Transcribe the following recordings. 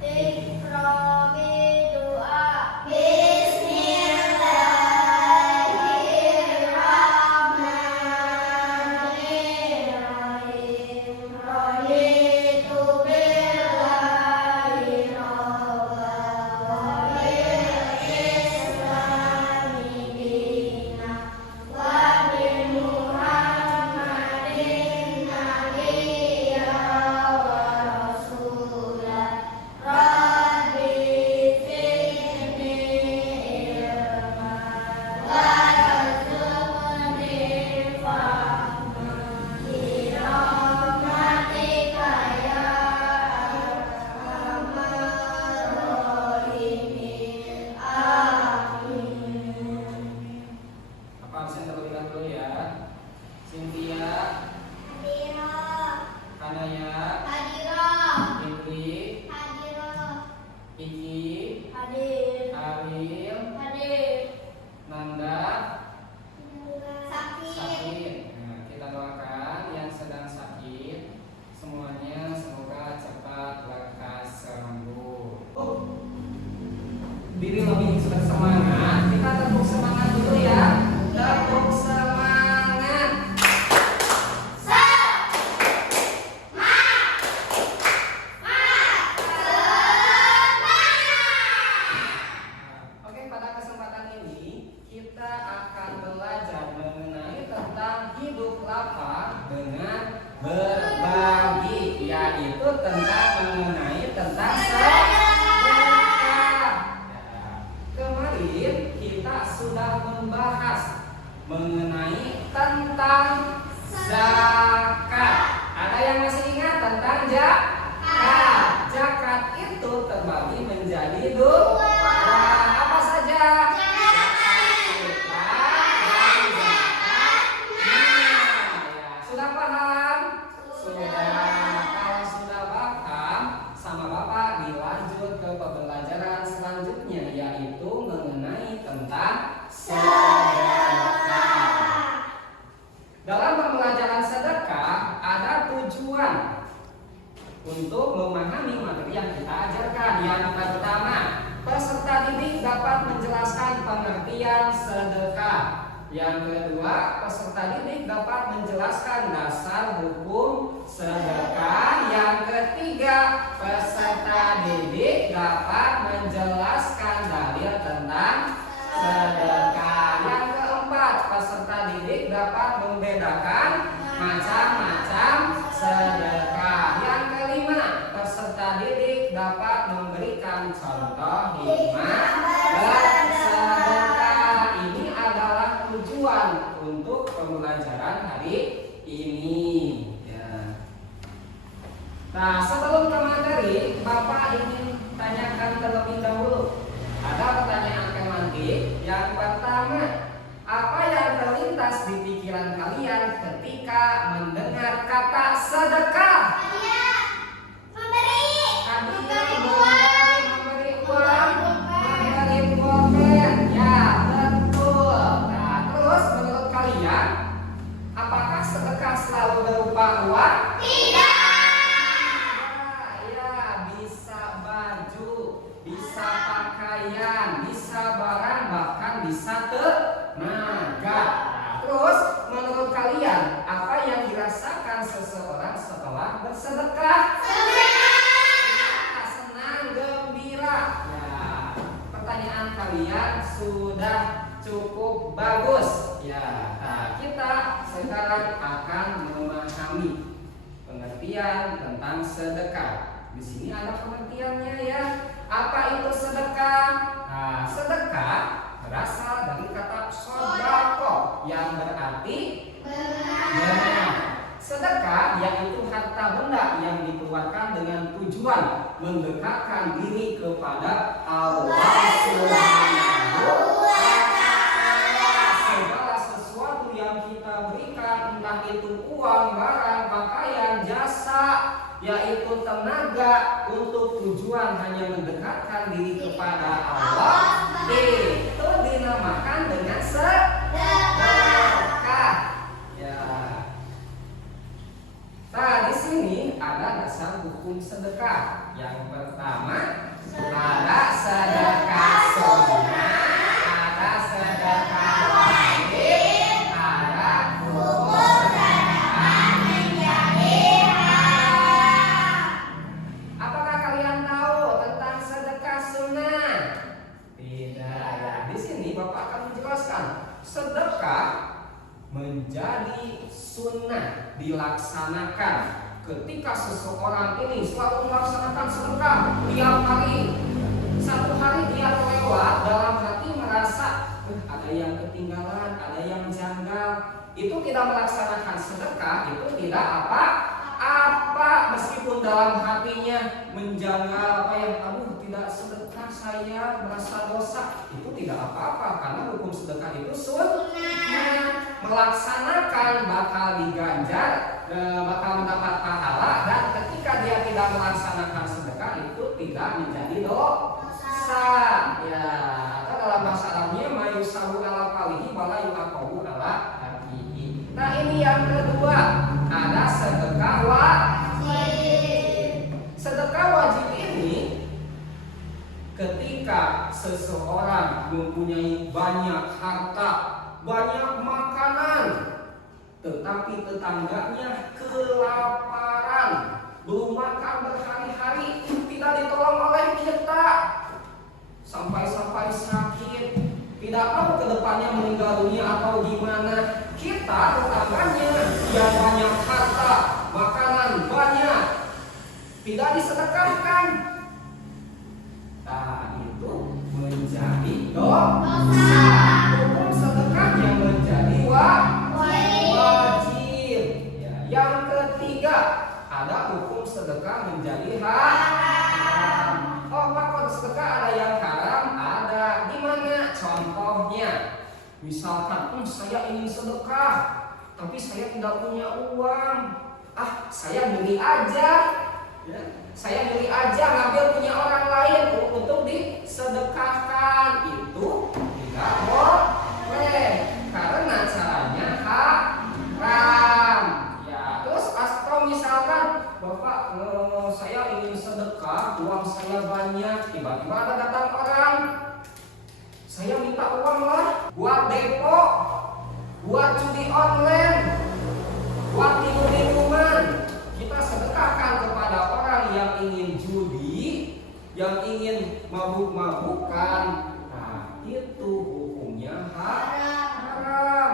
Iqra bidu'a. Bismillahirrahmanirrahim. Raditu billahi rabban wa bil islami dinan wa bi Muhammadin nabiyya wa rasulan. Rabbi zidni ilman wa rzuqni fahman bi rahmatika ya arhamar rahimin. Amin. Apa absen terlebih dahulu ya? Cynthia, Hadirah. Kanaya, Hadirah. Indri, Hadirah. Iki, Hadir. Ariel, Hadir. Nanda, Sakit. sakit. Nah, kita doakan yang sedang sakit semuanya semoga cepat lekas sembuh. Diri lebih bersemangat, kita tepuk semangat dulu ya. Tepuk semangat. Oke, pada kesempatan ini kita akan belajar mengenai tentang hidup lapang dengan berbagi, yaitu tentang sedekah. Kemarin kita sudah membahas mengenai tentang zakat. Ada yang masih ingat tentang zakat? Zakat itu terbagi menjadi dua. Apa saja? Sudah paham? Sudah. Kalau sudah paham, sama Bapak dilanjut ke pembelajaran selanjutnya, yaitu mengenai tentang sedekah. Dalam pembelajaran sedekah ada tujuan untuk memahami materi yang kita ajarkan. Yang pertama, peserta didik dapat menjelaskan pengertian sedekah. Yang kedua, peserta didik dapat menjelaskan dasar hukum sedekah. Yang ketiga, peserta didik dapat menjelaskan dalil tentang sedekah. Yang keempat, peserta didik dapat membedakan macam-macam sedekah. Yang kelima, peserta didik dapat memberikan contoh hikmah bersedekah. Ini adalah tujuan untuk pembelajaran hari ini. Ya. Nah, sebelum ke materi, Bapak ingin tanyakan terlebih dahulu. Ada pertanyaan kemantik. Yang pertama, apa yang terlintas di pikiran kalian ketika mendengar kata sedekah? Memberi uang, memberi pulpen. Ya, betul. Nah, terus menurut kalian, apakah sedekah selalu berupa uang? Ya, bisa baju, bisa pakaian, bisa barang, bahkan bisa tenaga. Terus menurut kalian, apa yang dirasakan seseorang setelah bersedekah? Senang, gembira. Ya, pertanyaan kalian sudah cukup bagus. Ya, nah, kita sekarang akan memahami pengertian tentang sedekah. Di sini ada pengertiannya ya. Apa itu sedekah? Nah, sedekah berasal dari kata sodako yang berarti benar. Sedekah yaitu harta benda yang dikeluarkan dengan tujuan mendekatkan diri kepada Allah Subhanahu wa Ta'ala. Segala sesuatu yang kita berikan, entah itu uang, barang, pakaian, jasa, yaitu tenaga, untuk tujuan hanya mendekatkan diri kepada Allah, itu dinamakan dengan sedekah. Ya. Nah, di sini ada dasar hukum sedekah. Yang pertama, dilaksanakan. Ketika seseorang ini selalu melaksanakan sedekah tiap hari, satu hari dia terlewat dalam hati merasa ada yang ketinggalan, ada yang janggal, itu tidak melaksanakan sedekah, itu tidak apa-apa meskipun dalam hatinya menjanggal, tidak sedekah saya merasa dosa, itu tidak apa-apa karena hukum sedekah itu sunnah. Melaksanakan bakal diganjar, bakal mendapat pahala, dan ketika dia tidak melaksanakan sedekah itu tidak menjadi dosa. Ya, atau dalam bahasa Arabnya mayusahu ala qalihi wala yuqabu ala haqihi. Nah, ini yang kedua, ada sedekah wajib. Sedekah wajib ini ketika seseorang mempunyai banyak harta, banyak makanan, tetapi tetangganya kelaparan, belum makan berhari-hari, tidak ditolong oleh kita, sampai-sampai sakit, tidak tahu ke depannya meninggal dunia atau gimana. Kita tetangganya yang banyak harta, makanan banyak, tidak disedekahkan, nah itu menjadi dosa. Hukum sedekahnya menjadi wajib. Ya, yang ketiga, ada hukum sedekah menjadi haram. Oh, Pak, kalau sedekah ada yang haram, ada. Gimana? Contohnya, misalkan, saya ingin sedekah, tapi saya tidak punya uang. Saya beli aja. Ya, saya beli aja, ngambil punya orang lain untuk disedekahkan, itu tidak boleh karena caranya haram. Ya, terus atau misalkan Bapak, saya ingin sedekah, uang saya banyak, tiba-tiba ada datang orang, saya minta uang lah buat depo, buat judi online, buat minum-minuman. Kita sedekahkan kepada orang yang ingin judi, yang ingin mabuk-mabukan. Nah, itu hukumnya haram.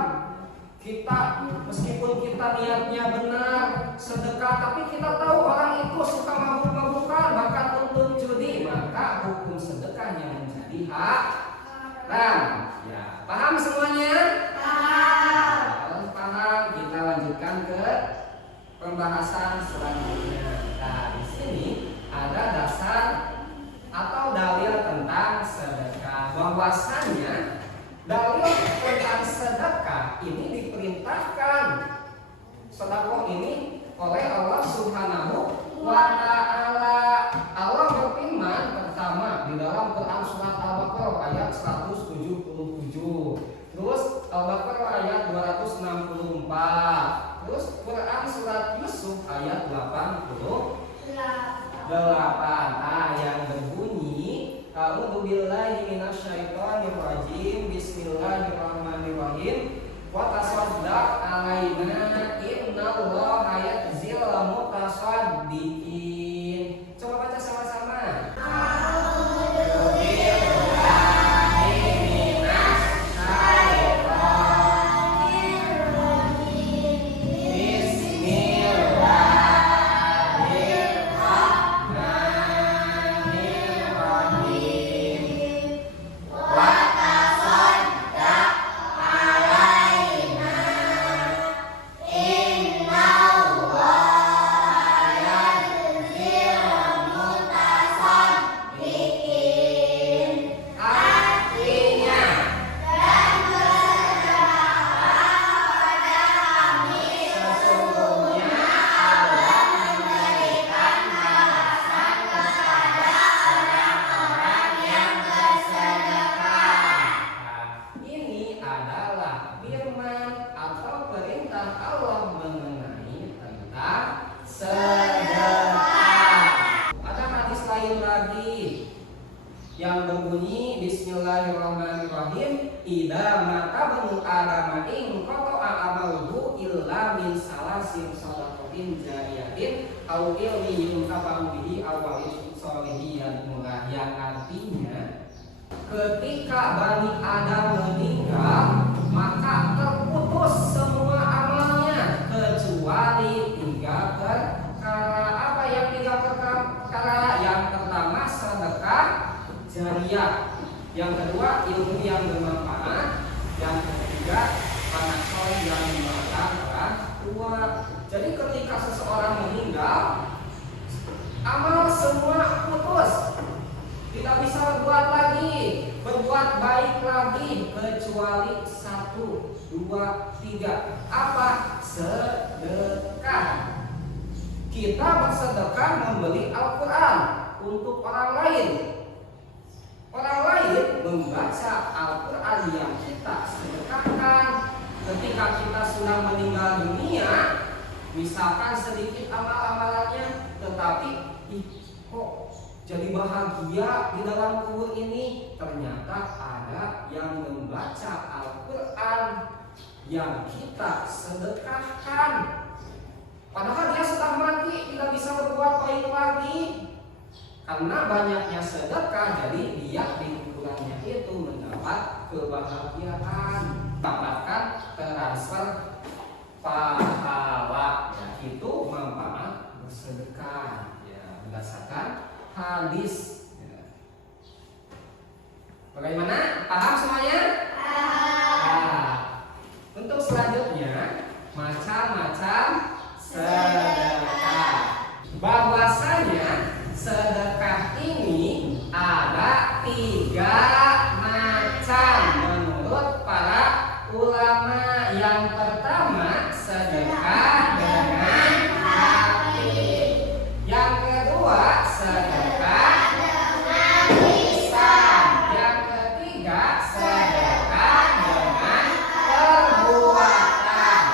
Kita meskipun kita niatnya benar sedekah, tapi kita tahu orang itu suka mabuk-mabukan, bahkan untung judi, maka hukum sedekahnya menjadi haram. Ya, paham semuanya? Paham. Kita lanjutkan ke pembahasan selanjutnya. Nah, di sini ada dasar atau dalil tentang sedekah. Bahwasannya dalil tentang sedekah ini diperintahkan. Sedekah ini oleh Allah Subhanahu wa Ta'ala. Allah berfirman pertama di dalam Quran surat Al-Baqarah ayat 177. Terus Al-Baqarah ayat 264. Terus Quran surat Yusuf ayat 88. Yang berbunyi, A'udzubillahi minasyaitonirrajim. Bismillahirrahmanirrahim. Wa tasaddaq 'alaina innallaha yajzil mutasaddiqin. Coba baca sama-sama. Yang berbunyi Bismillahirrahmanirrahim. Idza mata banu adama in qata'a amaluhu illa min salasin sadaqatin jariyatin aw ilmin yuntafa'u bihi aw walidin sholihin mulah. Yang artinya ketika Bani Adam meninggal maka terputus semua amalnya kecuali jariyah. Yang kedua, ilmu yang bermanfaat. Yang ketiga, anak soleh yang dimakan orang tua. Jadi ketika seseorang meninggal, amal semua putus, tidak bisa berbuat lagi, berbuat baik lagi, kecuali 1, 2, 3. Apa? Sedekah. Kita bersedekah membeli Al-Quran untuk orang lain. Orang lain membaca Al-Quran yang kita sedekahkan. Ketika kita sudah meninggal dunia, misalkan sedikit amal-amalannya, tetapi kok jadi bahagia di dalam kubur ini, ternyata ada yang membaca Al-Quran yang kita sedekahkan. Padahal dia sudah mati, tidak bisa berbuat baik lagi. Karena banyaknya sedekah, jadi dia di kuburannya itu mendapat kebahagiaan, mendapatkan transfer pahala. Ya, itu manfaat bersedekah. Ya, berdasarkan hadis. Ya. Bagaimana? Paham semuanya? Nah, untuk selanjutnya, macam-macam sedekah. Bahwasanya sedekah ini ada 3 macam menurut para ulama. Yang pertama, sedekah dengan hati. Yang kedua, sedekah dengan lisan. Yang ketiga, sedekah dengan perbuatan.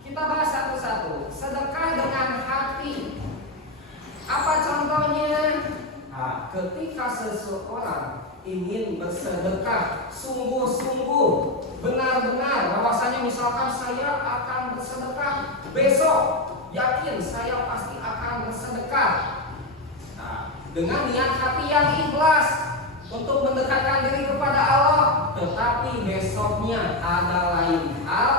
Kita bahas satu-satu. Sedekah dengan hati. Apa contohnya? Nah, ketika seseorang ingin bersedekah sungguh-sungguh, benar-benar bahwasanya misalkan saya akan bersedekah besok, yakin saya pasti akan bersedekah. Nah, dengan niat hati yang ikhlas untuk mendekatkan diri kepada Allah, tetapi besoknya ada lain hal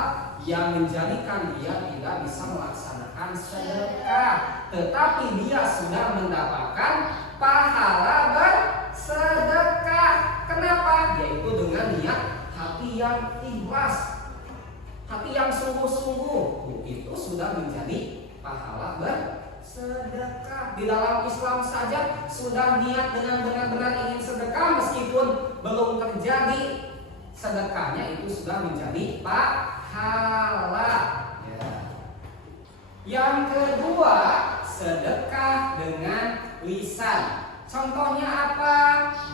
yang menjadikan dia tidak bisa melaksanakan sedekah, tetapi dia sudah mendapatkan pahala bersedekah. Kenapa? Yaitu dengan niat hati yang ikhlas, hati yang sungguh-sungguh, itu sudah menjadi pahala bersedekah. Di dalam Islam saja sudah niat dengan benar-benar ingin sedekah, meskipun belum terjadi sedekahnya, itu sudah menjadi pahala. Ya. Yang kedua, sedekah dengan lisan. Contohnya apa?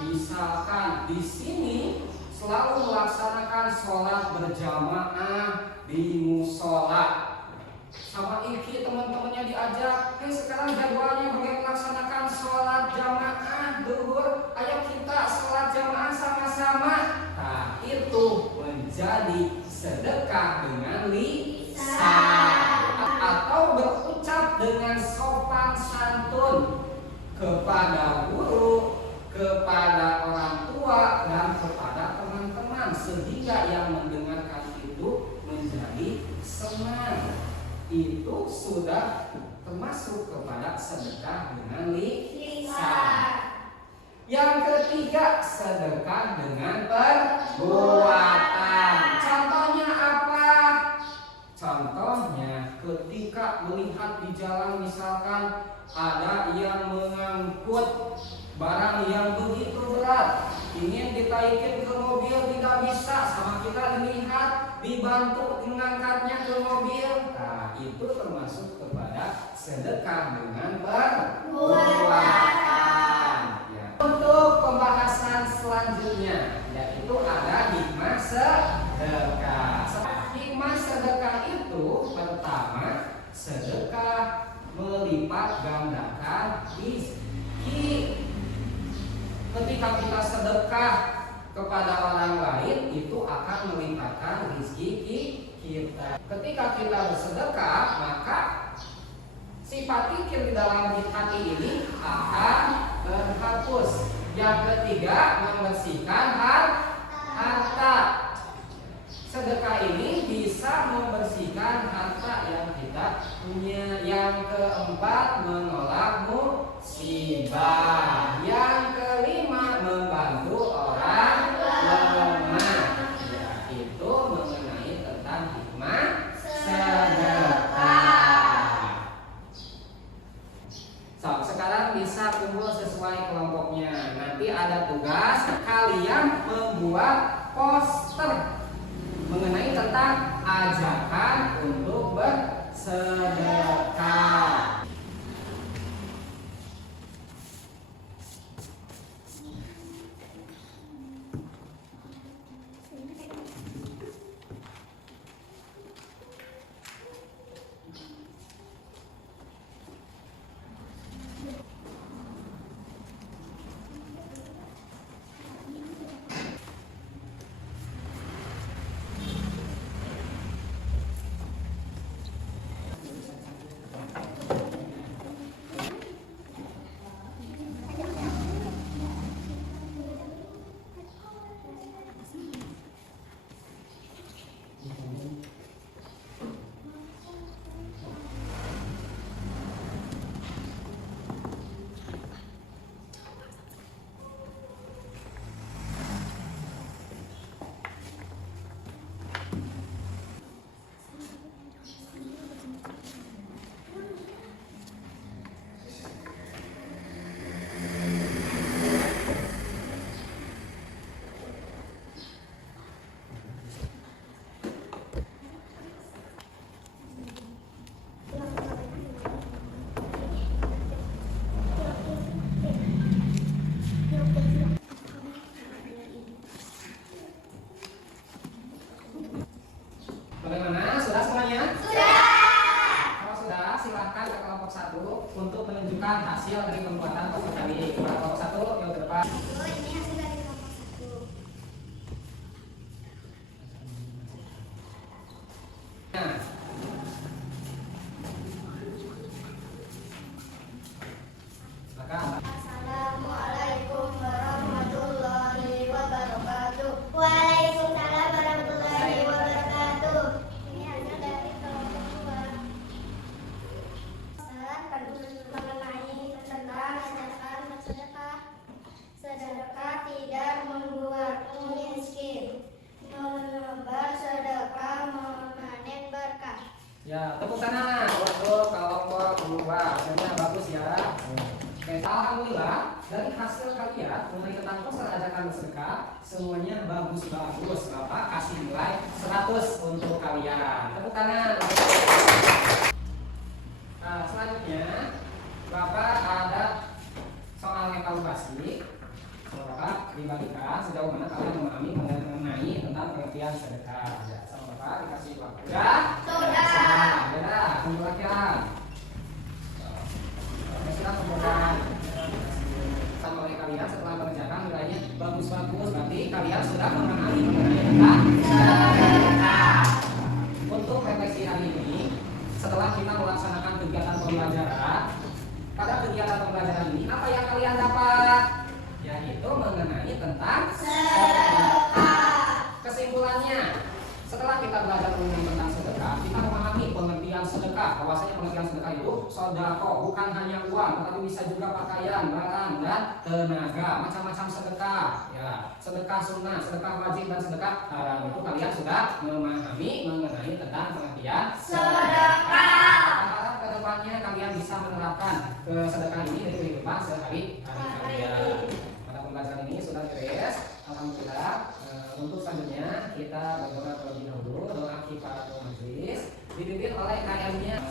Misalkan di sini selalu melaksanakan sholat berjamaah di musola. Sama Iki teman-temannya diajak, sekarang jadwalnya bagaimana melaksanakan sholat jamaah duhur. Ayo kita sholat jamaah sama-sama. Nah, itu menjadi sedekah dengan lisan. Atau berucap dengan sopan santun kepada guru, kepada orang tua, dan kepada teman-teman, sehingga yang mendengarkan itu menjadi senang. Itu sudah termasuk kepada sedekah dengan lisan. Yang ketiga, sedekah dengan perbuatan. Contohnya apa? Contohnya ketika melihat di jalan, misalkan ada yang mengangkut barang yang begitu berat, ingin ditaikin ke mobil, tidak bisa, sama kita dilihat dibantu mengangkatnya ke mobil. Nah, itu termasuk kepada sedekah dengan perbuatan. Ya. Untuk pembahasan selanjutnya, yaitu ada hikmah sedekah. Hikmah sedekah itu pertama, sedekah melipat gandakan rezeki. Ketika kita sedekah kepada orang lain, itu akan melipatkan rezeki kita. Ketika kita bersedekah, maka sifat kikir di dalam hati ini akan terhapus. Yang ketiga, membersihkan harta. Sedekah ini bisa membersihkan harta yang kita punya. Yang keempat, menolak musibah. Yang kelima, Nanti ada tugas kalian membuat poster mengenai tentang ajakan untuk bersedekah. Bagaimana? Sudah semuanya? Sudah. Kalau sudah, silahkan ke kelompok 1 untuk menunjukkan hasil dari pembuatan poster tadi. Kelompok 1, yuk ke depan. Oh, ini hasil dari kelompok 1. Nah, silakan. Assalamualaikum warahmatullahi wabarakatuh. Waalaikumsalam warahmatullahi wabarakatuh. Ini hasil dari kelompok 2. Mengenai tentang ajakan bersedekah. Sedekah tidak membuatmu miskin. Menebar sedekah memanen berkah. Ya, tepuk tangan untuk kelompok 2. Hasilnya bagus ya. Oke, alhamdulillah dari hasil kalian mengenai tentang poster ajakan bersedekah semuanya bagus-bagus. Bapak kasih nilai 100 untuk kalian. Tepuk tangan. Nah, selanjutnya Bapak ada soal evaluasi. Bapak dibagikan sejauh mana kalian memahami mengenai tentang pengertian sedekah. Ya, sama Bapak dikasih waktu. Ya? Sudah. Ya, kumpulkan. Sudah kumpulkan. Sama oleh kalian setelah mengerjakan nilainya bagus-bagus. Berarti kalian sudah memahami mengenai tentang sedekah. Untuk refleksi hari ini, setelah kita melaksanakan kegiatan pembelajaran, pada kegiatan pembelajaran ini apa yang kalian dapat? Yaitu mengenai tentang sedekah. Kesimpulannya, setelah kita belajar mengenai tentang sedekah, kita memahami pengertian sedekah. Bahwasanya pengertian sedekah itu sodako, bukan hanya uang, tetapi bisa juga pakaian, barang, dan tenaga. Macam-macam sedekah. Ya, sedekah sunnah, sedekah wajib, dan sedekah haram. Itu kalian sudah memahami mengenai tentang pengertian sedekah. Harap kedepannya kalian bisa menerapkan sedekah ini dari kehidupan sehari-hari kalian. Pada pembelajaran ini sudah beres. Alhamdulillah. Untuk selanjutnya kita berdoa terlebih dahulu, doa kifaratul majlis dipimpin oleh KM-nya.